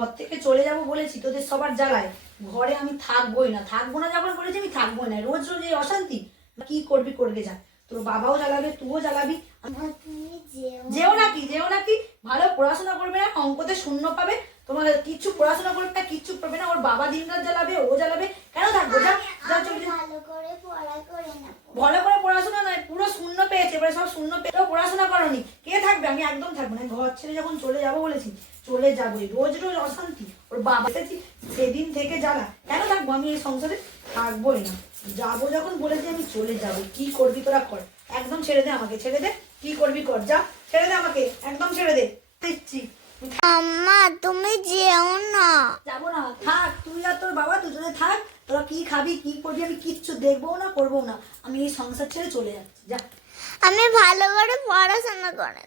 ঘর থেকে চলে যাব বলেছি তোদের সবার জ্বালায়, ঘরে আমি থাকবোই না যখন বলেছি আমি থাকবোই না, রোজ রোজ এই অশান্তি। কি করবি করবে যা, তোর বাবাও জ্বালাবে তুইও জ্বালাবি। যেও নাকি ভালো পড়াশোনা করবে না, অঙ্কতে শূন্য পাবে, তোমার কিচ্ছু পড়াশোনা করবে না, কিচ্ছু করবে না, ওর বাবা দিনরাত জ্বালাবে, ও জ্বালাবে, কেন থাকবো? যা যা চলে যা। ভালো করে পড়াশোনা নয়, পুরো শূন্য পেয়েছে, এবারে সব শূন্য পেয়ে পড়াশোনা করনি, কে থাকবে? আমি একদম থাকবো না, ঘর ছেড়ে যখন চলে যাবো বলেছি চলে যাবোই, রোজ রোজ অশান্তি, ওর বাবা এসেছি সেদিন থেকে জ্বালা, কেন থাকবো আমি এই সংসারে? থাকবোই না, যাবো যখন বলেছি আমি চলে যাবো। কি করবি তোরা কর, একদম ছেড়ে দে আমাকে, ছেড়ে দে, কি করবি কর, যা ছেড়ে দে আমাকে, একদম ছেড়ে দে দিচ্ছি। আম্মা তুমি যেও না। যাবো না, থাক, তুই আর তোর বাবা দুজনে থাক, তোরা কি খাবি কি করবি আমি কিচ্ছু দেখবো না করবো না, আমি এই সংসার ছেড়ে চলে যাচ্ছি, যা। আমি ভালো করে পড়াশোনা করে।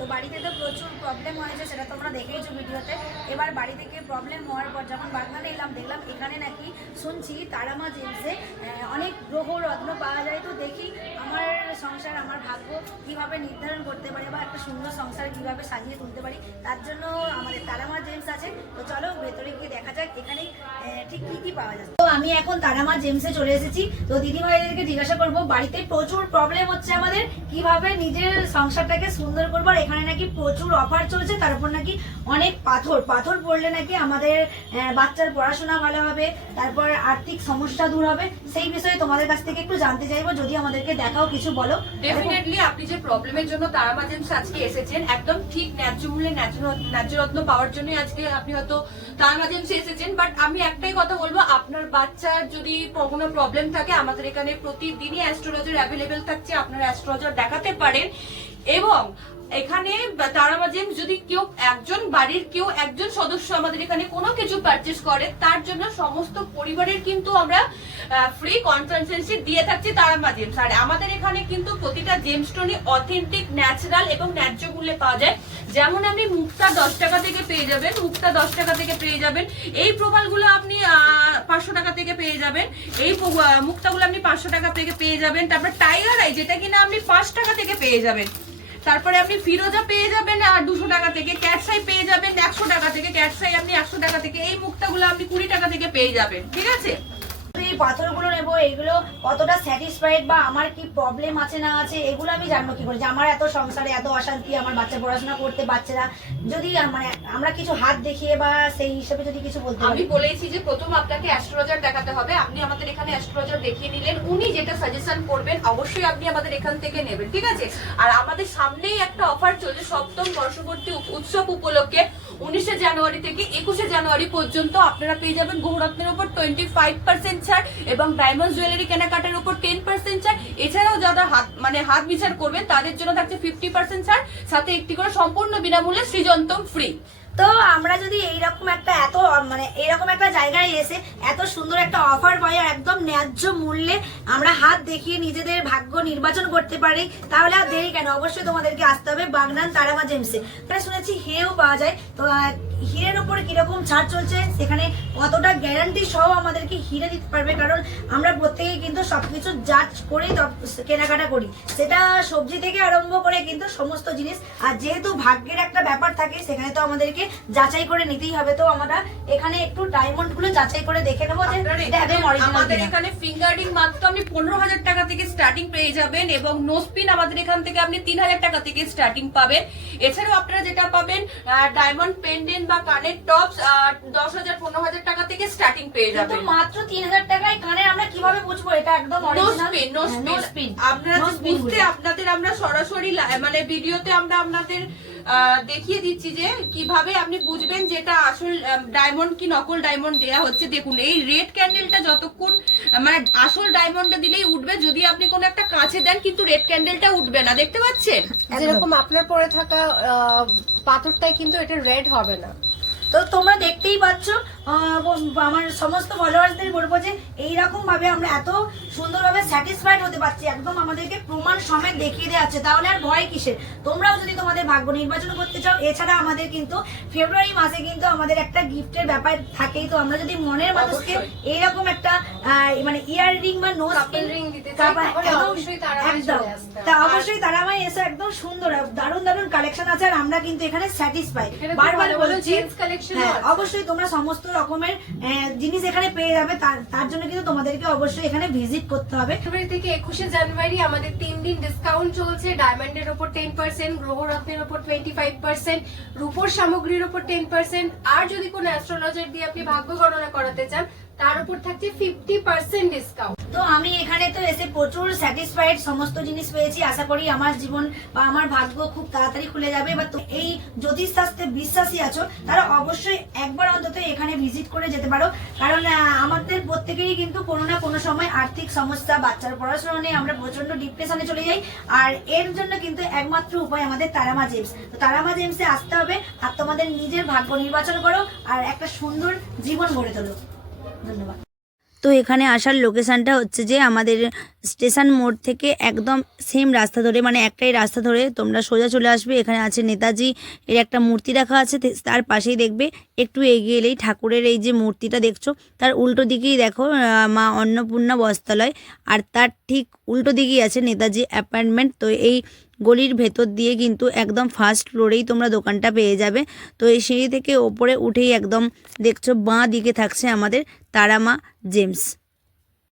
তো বাড়িতে তো প্রচুর প্রবলেম হয়েছে, সেটা তোমরা দেখেইছো ভিডিওতে। এবার বাড়ি থেকে প্রবলেম হওয়ার পর যখন বাগনানে এলাম, দেখলাম এখানে নাকি শুনছি তারামা জেমসে অনেক গ্রহ রত্ন পাওয়া যায়। তো দেখি আমার সংসার, আমার ভাগ্য কিভাবে নির্ধারণ করতে পারি বা একটা সুন্দর সংসার কিভাবে সাজিয়ে তুলতে পারি, তার জন্য আমাদের তারামা জেমস আছে। তো চলো ভেতরে গিয়ে দেখা যাক এখানে ঠিক কি কি পাওয়া যায়। তো আমি এখন তারামা জেমসে চলে এসেছি। তো দিদিভাইদেরকে জিজ্ঞাসা করবো, বাড়িতে প্রচুর প্রবলেম হচ্ছে আমাদের, কিভাবে নিজের সংসারটাকে সুন্দর করবো। এখানে নাকি প্রচুর অফার চলছে, তার উপর নাকি অনেক পাথর পড়লে নাকি আমাদের বাচ্চার পড়াশোনা ভালো হবে, তারপর আর্থিক সমস্যা দূর হবে। সেই বিষয়ে তোমাদের কাছ থেকে একটু জানতে চাইবো, যদি আমাদেরকে দেখাও কিছু বলো। ডেফিনেটলি আপনি যে প্রবলেমের জন্য তারামা জেমস আজকে এসেছেন, একদম ঠিক ন্যায্য মূল্যে ন্যায্য রত্ন পাওয়ার জন্য আজকে আপনি হয়তো তারামা জেমসে এসেছেন। বাট আমি একটাই কথা বলবো, আপনার বাচ্চার যদি কোনো প্রবলেম থাকে, আমাদের এখানে প্রতিদিনই অ্যাস্ট্রোলজার অ্যাভেলেবেল থাকছে, আপনারা অ্যাস্ট্রোলজার দেখাতে পারেন। এবং এখানে তারামা জেমস যদি বাড়ির কেউ একজন সদস্য আমাদের এখানে কোনো কিছু পারচেস করে, তার জন্য সমস্ত পরিবারের কিন্তু আমরা ফ্রি কনসালটেন্সি দিয়ে থাকছি তারামা জেমস। আর আমাদের এখানে কিন্তু প্রতিটা জেমস্টোনই অথেন্টিক, ন্যাচারাল এবং ন্যায্য মূল্যে পাওয়া যায়। যেমন আপনি মুক্তা 10 টাকা থেকে পেয়ে যাবেন, এই প্রবালগুলো আপনি 500 টাকা থেকে পেয়ে যাবেন, এই মুক্তাগুলো আপনি 500 টাকা থেকে পেয়ে যাবেন। তারপর টাইগার আই, যেটা কিনা আপনি 5 টাকা থেকে পেয়ে যাবেন। তারপরে আপনি ফিরোজা পেয়ে যাবেন 200 টাকা থেকে, ক্যাটসাই পেয়ে যাবেন 100 টাকা থেকে, ক্যাটসাই আপনি 100 টাকা থেকে, এই মুক্তাগুলো আপনি 20 টাকা থেকে পেয়ে যাবেন। ঠিক আছে, এই পাথরগুলো নেবো, এগুলো কতটা স্যাটিসফাইড বা আমার কি প্রবলেম আছে না আছে এগুলো আমি জানবো কি করে, যে আমার এত সংসারে এত অশান্তি, আমার বাচ্চা পড়াশোনা করতে পারছে না, যদি মানে আমরা কিছু হাত দেখিয়ে বা সেই হিসেবে যদি কিছু বলতে আমি বলেছি যে প্রথম আপনাকে অ্যাস্ট্রোলজার দেখাতে হবে। আপনি আমাদের এখানে অ্যাস্ট্রোলজার দেখিয়ে নিলেন, উনি যেটা সাজেশন করবেন অবশ্যই আপনি আমাদের এখান থেকে নেবেন। ঠিক আছে, আর আমাদের সামনেই একটা অফার চলছে সপ্তম বর্ষপূর্তি উৎসব উপলক্ষে। 19 জানুয়ারি থেকে 21 জানুয়ারি পর্যন্ত আপনারা পেয়ে যাবেন গহরত্নের উপর 25% ছাড় এবং ডায়মন্ড জুয়েলারি কেনাকাটার উপর 10% ছাড়। এছাড়াও যারা হাত বিচার করবেন তাদের জন্য থাকছে 50% ছাড়, সাথে একটি করে সম্পূর্ণ বিনামূল্যে সৃজনতম ফ্রি। তো আমরা যদি এইরকম একটা এইরকম একটা জায়গায় এসে এত সুন্দর একটা অফার পাই আর একদম ন্যায্য মূল্যে আমরা হাত দেখিয়ে নিজেদের ভাগ্য নির্বাচন করতে পারি, তাহলে আর দেরি কেন? অবশ্যই তোমাদেরকে আসতে হবে বাগনান তারামা জেমসে। শুনেছি হিরেও পাওয়া যায়, তো হিরের উপরে কিরকম ছাড় চলছে, সেখানে কতটা গ্যারান্টি সহ আমাদেরকে হিরে দিতে পারবে, কারণ আমরা প্রত্যেকেই কিন্তু সবকিছু যাচ করেই কেনাকাটা করি, সেটা সবজি থেকে আরম্ভ করে কিন্তু সমস্ত জিনিস। আর যেহেতু ভাগ্যের একটা ব্যাপার থাকে, সেখানে তো আমাদেরকে যাচাই করে নিতেই হবে। তো আমরা এখানে একটু ডায়মন্ড গুলো যাচাই করে দেখে নেবো যে আমাদের এখানে ফিঙ্গারিং মাত্র আপনি 15,000 টাকা থেকে স্টার্টিং পেয়ে যাবেন, এবং নোসপিন আমাদের এখান থেকে আপনি 3,000 টাকা থেকে স্টার্টিং পাবেন। এছাড়াও আপনারা যেটা পাবেন ডায়মন্ড পেন্ডেন্ট বা কানের টপস 10,000 15,000 টাকা থেকে স্টার্টিং পেয়ে যাবেন। মাত্র 3,000 টাকায় কানের আমরা কিভাবে বুঝবো এটা একদম নোসপিন? আপনারা বুঝতে আপনাদের আমরা সরাসরি ভিডিওতে আমরা আপনাদের দেখিয়ে দিচ্ছি যে কিভাবে আপনি বুঝবেন যেটা আসল ডায়মন্ড কি নকল ডায়মন্ড দেয়া হচ্ছে। দেখুন, এই রেড ক্যান্ডেলটা যতক্ষণ আসল ডায়মন্ডটা দিলেই উঠবে, যদি আপনি কোনো একটা কাছে দেন কিন্তু রেড ক্যান্ডেলটা উঠবে না, দেখতে পাচ্ছেন? যেরকম আপনার পরে থাকা পাথরটাই কিন্তু এটা রেড হবে না। তো তোমরা দেখতেই পাচ্ছ, আমার সমস্ত ফলোয়ার্সদের বলবো যে এইরকম ভাবে আমরা এত সুন্দরভাবে স্যাটিসফাইড হতে পারছি, একদম আমাদেরকে প্রমাণ সমেত দেখিয়ে দেওয়া আছে, তাহলে আর ভয় কিসের? তোমরাও যদি তোমাদের ভাগ্য নির্বাচন করতে চাও, এছাড়া আমাদের কিন্তু ফেব্রুয়ারি মাসে কিন্তু আমাদের একটা গিফটের ব্যাপার থাকেই। তো আমরা যদি মনের মানুষকে এইরকম একটা ইয়ার রিং বা নোজ রিং দিতে চাই, অবশ্যই তারামায় এসে একদম সুন্দর দারুণ কালেকশন আছে, আর আমরা কিন্তু এখানে স্যাটিসফাইড। বারবার বলছি কালেকশন হ্যাঁ অবশ্যই তোমরা সমস্ত রকমের জিনিস এখানে পেয়ে যাবে, তার জন্য কিন্তু তোমাদেরকে অবশ্যই এখানে ভিজিট করতে হবে। ফেব্রুয়ারি থেকে 21শে জানুয়ারি আমাদের 3 দিন ডিসকাউন্ট চলছে। ডায়মন্ডের উপর 10%, গ্রহরত্নের উপর 25%, রূপোর সামগ্রীর উপর 10%, আর যদি কোনো অ্যাস্ট্রোলজার দিয়ে আপনি ভাগ্য গণনা করাতে চান তার উপর থাকছে 50% ডিসকাউন্ট। তো আমি এখানে তো এসে প্রচুর স্যাটিসফাইড, সমস্ত জিনিস পেয়েছি। আশা করি আমার জীবন বা আমার ভাগ্য খুব তাড়াতাড়ি খুলে যাবে। বা এই জ্যোতিষ শাস্ত্রে বিশ্বাসী আছো তারা অবশ্যই একবার অন্তত এখানে ভিজিট করে যেতে পারো, কারণ আমাদের প্রত্যেকেরই কিন্তু কোনো না কোনো সময় আর্থিক সমস্যা, বাচ্চার পড়াশোনা নিয়ে আমরা প্রচন্ড ডিপ্রেশনে চলে যাই। আর এর জন্য কিন্তু একমাত্র উপায় আমাদের তারামা জেমস। তো তারামা জেমসে আসতে হবে আর তোমাদের নিজের ভাগ্য নির্বাচন করো আর একটা সুন্দর জীবন গড়ে তোলো। ধন্যবাদ। তো এখানে আসার লোকেশানটা হচ্ছে যে আমাদের স্টেশন মোড় থেকে একদম সেম রাস্তা ধরে, মানে একটাই রাস্তা ধরে তোমরা সোজা চলে আসবে। এখানে আছে নেতাজি এর একটা মূর্তি রাখা আছে, তার পাশেই দেখবে একটু এগিয়ে এলেই ঠাকুরের এই যে মূর্তিটা দেখছো তার উল্টো দিকেই দেখো মা অন্নপূর্ণা বস্ত্রালয়, আর তার ঠিক উল্টো দিকেই আছে নেতাজি অ্যাপার্টমেন্ট। তো এই গলির ভেতর দিয়ে কিন্তু একদম ফার্স্ট ফ্লোরেই তোমরা দোকানটা পেয়ে যাবে। তো এই সিঁড়ি থেকে ওপরে উঠেই একদম দেখছো বাঁ দিকে থাকছে আমাদের তারামা জেমস।